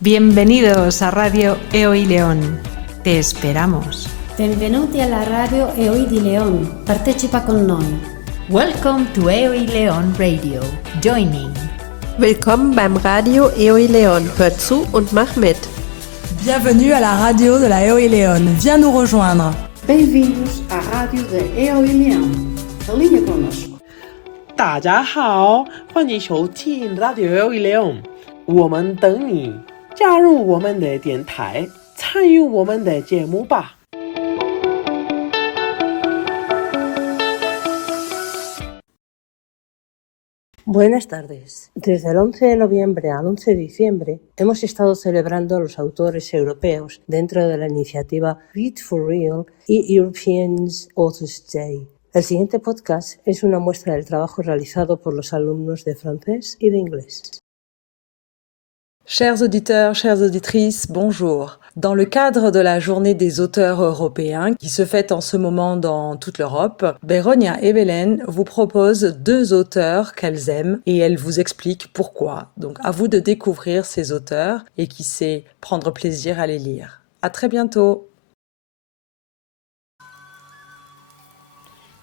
Bienvenidos a Radio EO y León. Te esperamos. Benvenuti alla radio EOI di León. Partecipa con noi. Welcome to EOI León Radio. Joining. Willkommen beim Radio EOI León. Hör zu und mach mit. Bienvenue à la radio de la EOI León. Viens nous rejoindre. Bem-vindos à rádio da EOI Leão. Alinha conosco. 大家好，欢迎收听 Radio EOI León， 我们等你，加入我们的电台，参与我们的节目吧。Buenas tardes. Desde el 11 de noviembre al 11 de diciembre hemos estado celebrando a los autores europeos dentro de la iniciativa Read for Real y European Authors Day. El siguiente podcast es una muestra del trabajo realizado por los alumnos de francés y de inglés. Chers auditeurs, chères auditrices, bonjour. Dans le cadre de la journée des auteurs européens qui se fête en ce moment dans toute l'Europe, Beronia et Belen vous proposent 2 auteurs qu'elles aiment et elles vous expliquent pourquoi. Donc à vous de découvrir ces auteurs et qui sait prendre plaisir à les lire. À très bientôt.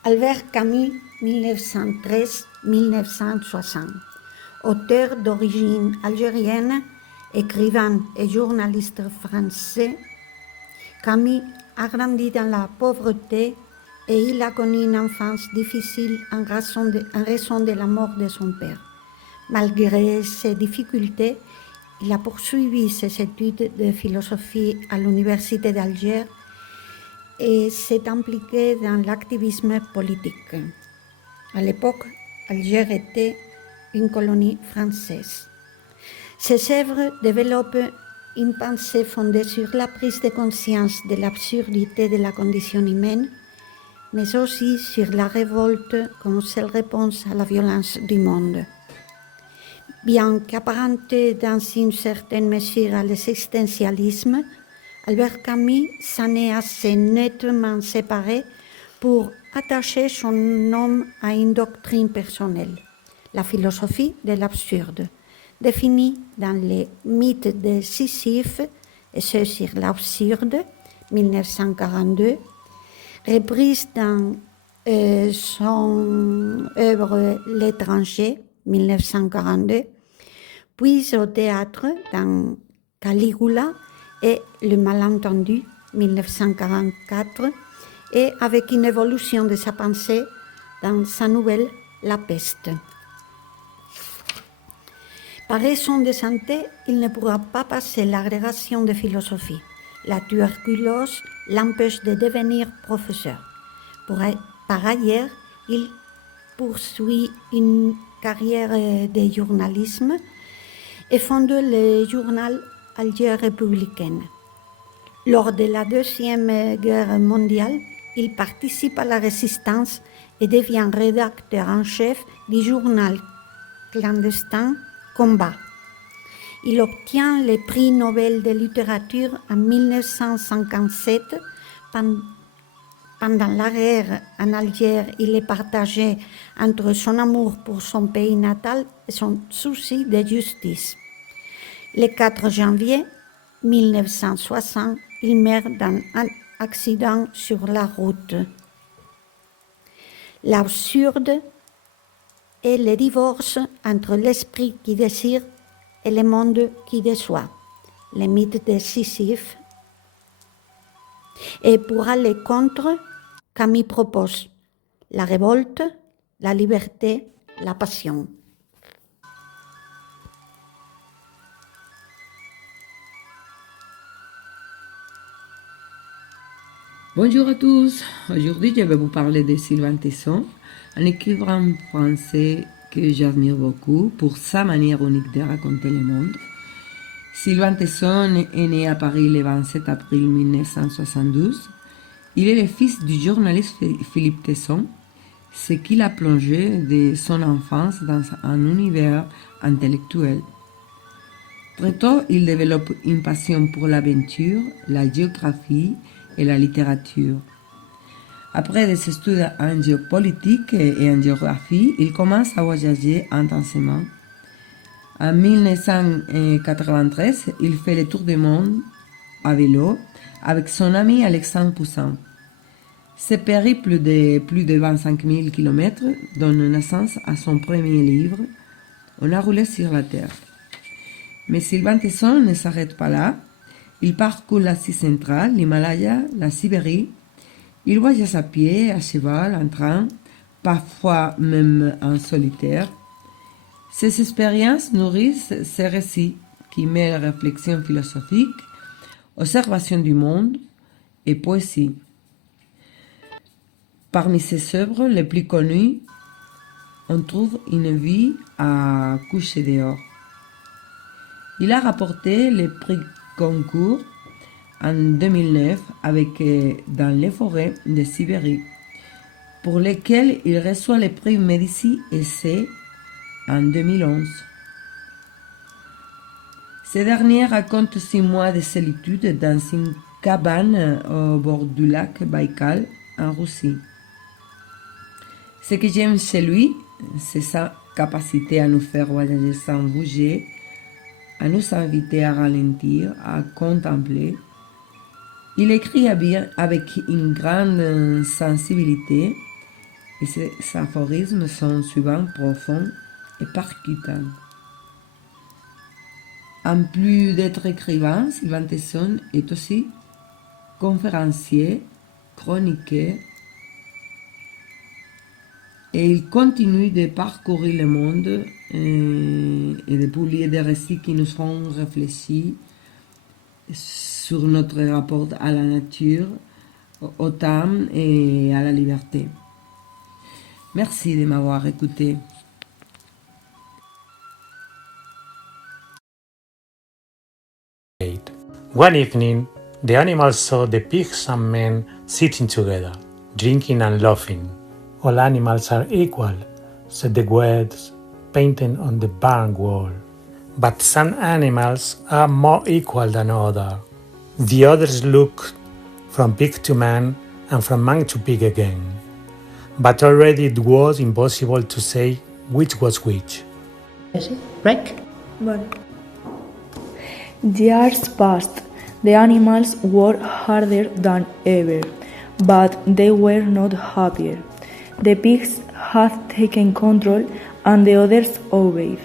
Albert Camus, 1913-1960. Auteur d'origine algérienne, écrivain et journaliste français, Camus a grandi dans la pauvreté et il a connu une enfance difficile en raison de la mort de son père. Malgré ces difficultés, il a poursuivi ses études de philosophie à l'université d'Alger et s'est impliqué dans l'activisme politique. À l'époque, Alger était une colonie française. Ces œuvres développent une pensée fondée sur la prise de conscience de l'absurdité de la condition humaine, mais aussi sur la révolte comme seule réponse à la violence du monde. Bien qu'apparenté dans une certaine mesure à l'existentialisme, Albert Camus s'en est assez nettement séparé pour attacher son nom à une doctrine personnelle, la philosophie de l'absurde, définie dans les mythes de Sisyphe, et ce sur l'absurde, 1942, reprise dans son œuvre L'étranger, 1942, puis au théâtre dans Caligula et Le malentendu, 1944, et avec une évolution de sa pensée dans sa nouvelle La peste. Par raison de santé, il ne pourra pas passer l'agrégation de philosophie. La tuberculose l'empêche de devenir professeur. Par ailleurs, il poursuit une carrière de journalisme et fonde le journal Alger républicain. Lors de la Deuxième Guerre mondiale, il participe à la résistance et devient rédacteur en chef du journal clandestin Combat. Il obtient le prix Nobel de littérature en 1957. Pendant la guerre en Alger, il est partagé entre son amour pour son pays natal et son souci de justice. Le 4 janvier 1960, il meurt dans un accident sur la route. L'absurde est le divorce entre l'esprit qui désire et le monde qui déçoit, le mythe de Sisyphe. Et pour aller contre, Camus propose la révolte, la liberté, la passion. Bonjour à tous, aujourd'hui je vais vous parler de Sylvain Tesson, un écrivain français que j'admire beaucoup pour sa manière unique de raconter le monde. Sylvain Tesson est né à Paris le 27 avril 1972. Il est le fils du journaliste Philippe Tesson, ce qui l'a plongé de son enfance dans un univers intellectuel. Très tôt, il développe une passion pour l'aventure, la géographie et la littérature. Après des études en géopolitique et en géographie, il commence à voyager intensément. En 1993, il fait le tour du monde à vélo avec son ami Alexandre Poussin. Ce périple de plus de 25 000 km donne naissance à son premier livre, On a roulé sur la Terre. Mais Sylvain Tesson ne s'arrête pas là. Il parcourt l'Asie centrale, l'Himalaya, la Sibérie. Il voyage à pied, à cheval, en train, parfois même en solitaire. Ces expériences nourrissent ces récits qui mêlent réflexion philosophique, observation du monde et poésie. Parmi ses œuvres les plus connues, on trouve Une vie à coucher dehors. Il a rapporté le prix Goncourt en 2009 avec Dans les forêts de Sibérie, pour lequel il reçoit le prix Médicis Essai en 2011. Ce dernier raconte 6 mois de solitude dans une cabane au bord du lac Baïkal en Russie. Ce que j'aime chez lui, c'est sa capacité à nous faire voyager sans bouger, à nous inviter à ralentir, à contempler. Il écrit avec une grande sensibilité et ses aphorismes sont souvent profonds et percutants. En plus d'être écrivain, Sylvain Tesson est aussi conférencier, chroniqueur, et il continue de parcourir le monde et de publier des récits qui nous font réfléchir sur notre rapport à la nature, au temps et à la liberté. Merci de m'avoir écouté. One evening, the animals saw the pigs and men sitting together, drinking and laughing. All animals are equal, said the words painted on the barn wall. But some animals are more equal than others. The others looked from pig to man and from man to pig again. But already it was impossible to say which was which. Break. The years passed. The animals worked harder than ever, but they were not happier. The pigs had taken control and the others obeyed.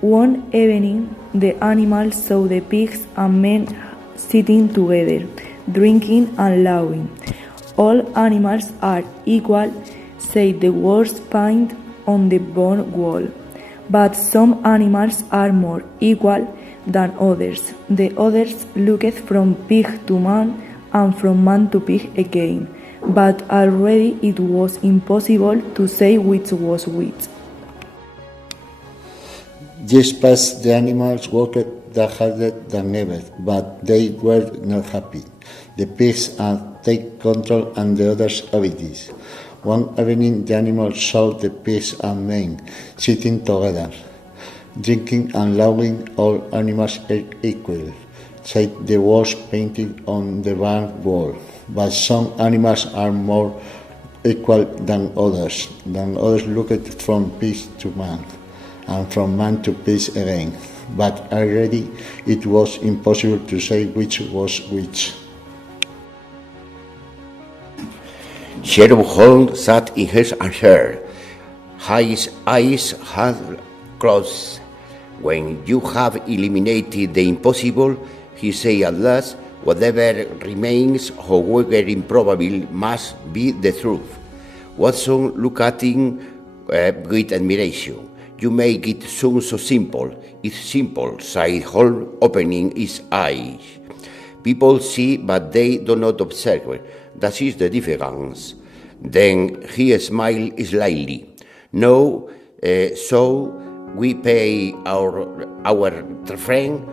One evening, the animals saw the pigs and men sitting together, drinking and laughing. All animals are equal, said the words painted on the barn wall. But some animals are more equal than others. The others looked from pig to man and from man to pig again. But already it was impossible to say which was which. Years passed, the animals worked harder than ever, but they were not happy. The pigs had taken control and the others obeyed. One evening, the animals saw the pigs and men sitting together, drinking and laughing. All animals are equal, said the words painted on the barn wall. But some animals are more equal than others. Looked from pigs to man, and from man to pigs again. But already it was impossible to say which was which. Sherlock Holmes sat in his chair. His eyes had closed. When you have eliminated the impossible, he said at last, whatever remains, however improbable, must be the truth. Watson looked at him with admiration. You make it sound so simple. It's simple, said Holmes, opening his eyes. People see, but they do not observe. That is the difference. Then he smiled slightly. No, so we pay our friend,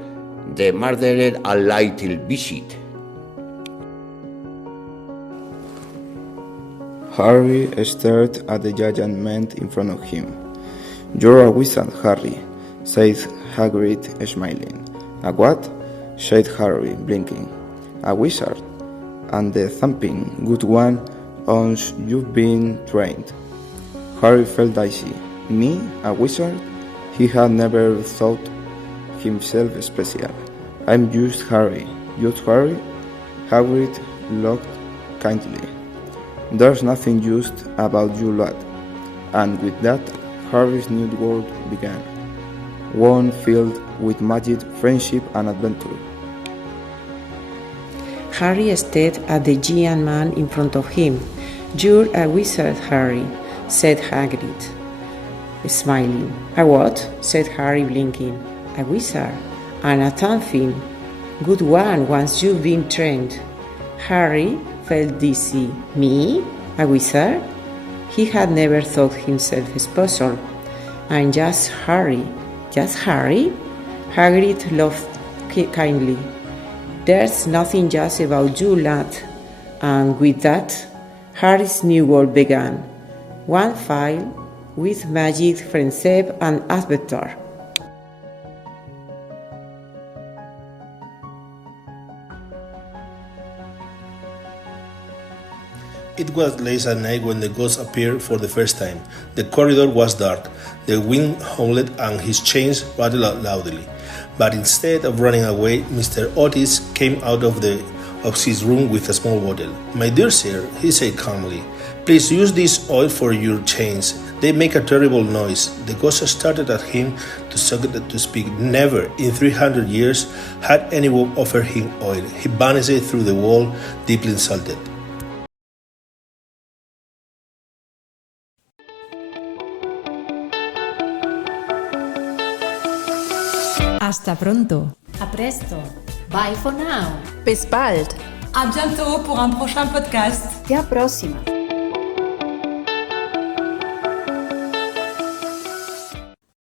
the murderer, a little visit. Harry stared at the giant man in front of him. "You're a wizard, Harry," said Hagrid, smiling. "A what?" said Harry, blinking. "A wizard, and the thumping good one once you've been trained." Harry felt dizzy. "Me, a wizard?" He had never thought himself special. I'm just Harry. Just Harry? Hagrid looked kindly. There's nothing just about you, lad. And with that, Harry's new world began. One filled with magic, friendship, and adventure. Harry stared at the giant man in front of him. "You're a wizard, Harry," said Hagrid, smiling. "A what?" said Harry, blinking. "A wizard, and a something good one once you've been trained." Harry felt dizzy. "Me? A wizard?" He had never thought himself special. "I'm just Harry." "Just Harry?" Hagrid laughed kindly. "There's nothing just about you, lad." And with that, Harry's new world began. One filled with magic, friendship, and adventure. It was late at night when the ghost appeared for the first time. The corridor was dark, the wind howled and his chains rattled loudly. But instead of running away, Mr. Otis came out of his room with a small bottle. "My dear sir," he said calmly, "please use this oil for your chains. They make a terrible noise." The ghost started at him to speak. Never in 300 years had anyone offered him oil. He vanished through the wall, deeply insulted. Hasta pronto. A presto. Bye for now. Bis bald. À bientôt pour un prochain podcast. Até a próxima.